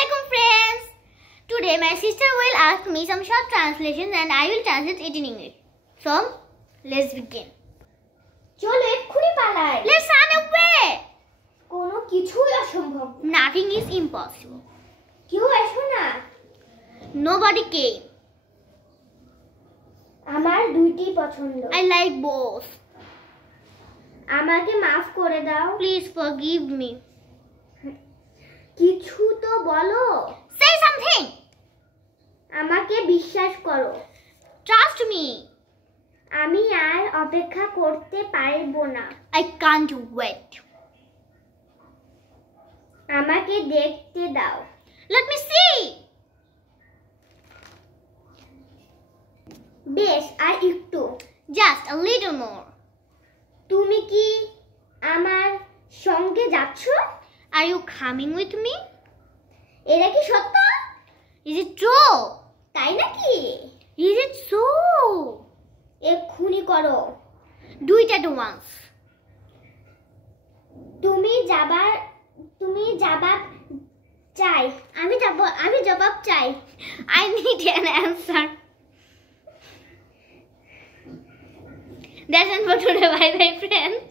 Assalamualaikum friends. Today my sister will ask me some short translations and I will translate it in English. So, let's begin. চলো এক্ষুনি পালাই। Let's run away. কোনো কিছুই অসম্ভব। Nothing is impossible. কেউ এসো না। Nobody came. আমার দুইটি পছন্দ। I like both. আমাকে মাফ করে দাও। Please forgive me. কিছু তো বলো। Say something. আমাকে বিশ্বাস করো। Trust me. আমি আর অপেক্ষা করতে পারবো না। I can't wait. আমাকে দেখতে দাও। Let me see. বেশ আর একটু। Just a little more. তুমি কি আমার সঙ্গে যাচ্ছ? Are you coming with me? এটা কি সত্য? Is it true? তাই নাকি? Is it so? এক্ষুনি করো। Do it at once. তুমি জবাব চাই। আমি জবাব চাই। I need an answer. That's it for today. Bye bye friends.